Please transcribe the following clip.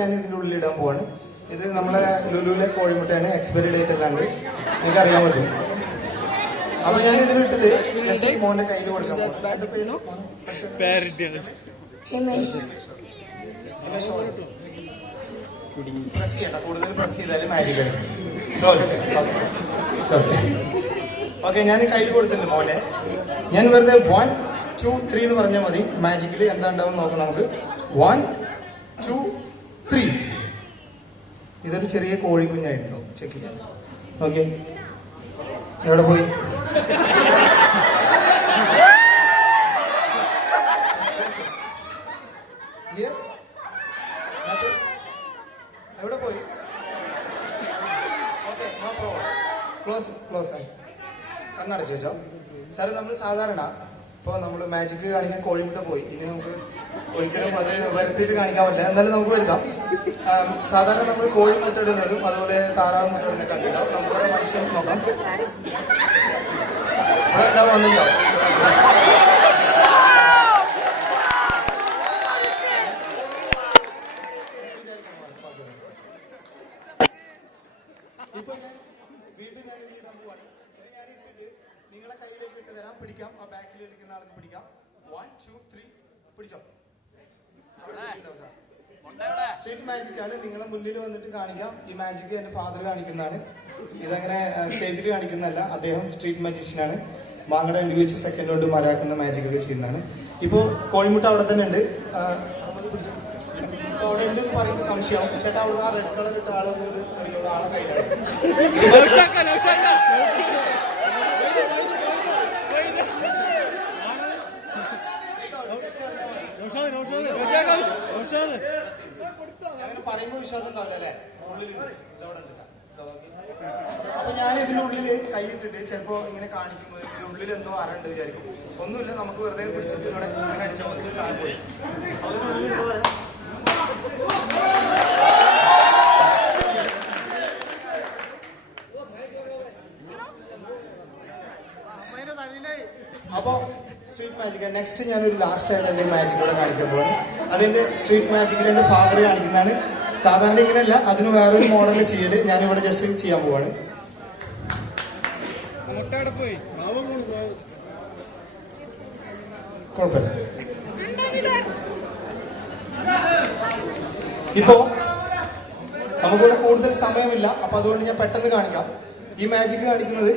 ഞാൻ ഇതിൻ്റെ ഉള്ളിൽ ഇടാൻ പോവാണ്. ഇത് നമ്മളെ ലുലുവിലെ കോഴിമുട്ടയാണ്, എക്സ്പയറി ഡേറ്റ് അല്ലാണ്ട് നിങ്ങൾക്ക് അറിയാൻ പറ്റും. അപ്പൊ ഞാൻ ഇതിലിട്ടിട്ട് ജസ്റ്റ് മോന്റെ കയ്യിൽ കൊടുക്കാൻ പോകും. പ്രസ് ചെയ്യണ്ട, കൂടുതൽ പ്രസ് ചെയ്താലും മാജിക് ആണ്. ഓക്കെ, ഞാൻ കയ്യിൽ കൊടുത്തിട്ടുണ്ട് മോനെ. ഞാൻ വെറുതെ 1 2 3 എന്ന് പറഞ്ഞാൽ മതി. മാജിക്കിൽ എന്താ ഉണ്ടാവും നോക്കാം നമുക്ക്. 1 2 3. ഇതൊരു ചെറിയ കോഴിക്കുഞ്ഞായിരുന്നു. ചെക്ക് ചെയ്യാം. ഓക്കെ, എവിടെ പോയി? എവിടെ പോയി? ഓക്കെ, ക്ലോസ് ആയി. കണ്ണടച്ച് വെച്ചോ. സാറ് നമ്മൾ സാധാരണ ഇപ്പോൾ നമ്മൾ മാജിക് കാണിക്കാൻ കോഴിമുട്ട പോയി. ഇനി നമുക്ക് ഒരിക്കലും അത് വരുത്തിയിട്ട് കാണിക്കാൻ പറ്റില്ല, എന്നാലും നമുക്ക് വരുത്താം. സാധാരണ നമ്മൾ കോഴിമുട്ട ഇടുന്നതും അതുപോലെ താറാവ് മുട്ട ഇടുന്ന കണ്ടില്ല. നമ്മുടെ മനുഷ്യൻ നോക്കാം, അതെന്താ വന്നിട്ടുണ്ടാവും. ഇപ്പൊ വീണ്ടും ഞാൻ ഇത് ഇടാൻ പോവാണ്. ഇത് ഞാൻ ഇട്ടിട്ട് നിങ്ങളെ കയ്യിലേക്ക് ഇട്ട് തരാം. പിടിക്കാം, ആ ബാക്കിൽ ഇരിക്കുന്ന ആൾക്ക് പിടിക്കാം. 1 2 3 പിടിച്ചോ. സ്ട്രീറ്റ് മാജിക് ആണ്, നിങ്ങളെ മുന്നിൽ വന്നിട്ട് കാണിക്കാം. ഈ മാജിക് എന്റെ ഫാദർ കാണിക്കുന്നതാണ്. ഇതങ്ങനെ സ്റ്റേജിൽ കാണിക്കുന്നതല്ല, അദ്ദേഹം സ്ട്രീറ്റ് മാജിഷ്യനാണ്. മാങ്ങയുടെ അണ്ടി വെച്ച് സെക്കൻഡ് കൊണ്ട് മരാക്കുന്ന മാജിക് ഒക്കെ ചെയ്യുന്നതാണ്. ഇപ്പോ കോഴിമുട്ട അവിടെ തന്നെ ഉണ്ട്. അവിടെ ഉണ്ട് പറയുമ്പോൾ സംശയമാവും. ചേട്ടാ അവിടെ ആ റെഡ് കളർ ഇട്ട ആളൊന്നുകൂടി അറിയുള്ള ആളെ കയ്യിലാണ്. അങ്ങനെ പറയുമ്പോൾ വിശ്വാസം ഉണ്ടാവില്ല അല്ലേ? ഉള്ളിലുണ്ട്, ഇതവിടെ ഉണ്ട് സാർ. അപ്പൊ ഞാൻ ഇതിന്റെ ഉള്ളില് കൈയിട്ടിട്ട് ചിലപ്പോ ഇങ്ങനെ കാണിക്കുമ്പോൾ ഇതിന്റെ ഉള്ളിൽ എന്തോ അറണ്ട് വിചാരിക്കും. ഒന്നുമില്ല, നമുക്ക് വെറുതെ പിടിച്ചിട്ട് ഇവിടെ ഇങ്ങനെ അടിച്ചാൽ മതി. അപ്പോ സ്ട്രീറ്റ് മാജിക് നെക്സ്റ്റ് ഞാനൊരു ലാസ്റ്റ് ആയിട്ട് എന്റെ മാജിക് കൂടെ കാണിക്കാൻ പോകുന്നു. അതിന്റെ സ്ട്രീറ്റ് മാജിക്കിൽ എന്റെ ഫാദർ കാണിക്കുന്നതാണ്. സാധാരണ ഇങ്ങനെയല്ല, അതിന് വേറൊരു മോഡല് ചെയ്യല് ഞാനിവിടെ ജസ്റ്റ് ചെയ്യാൻ പോവാണ്. കുഴപ്പമില്ല. ഇപ്പോ നമുക്കിവിടെ കൂടുതൽ സമയമില്ല, അപ്പൊ അതുകൊണ്ട് ഞാൻ പെട്ടെന്ന് കാണിക്കാം. ഈ മാജിക് കാണിക്കുന്നത്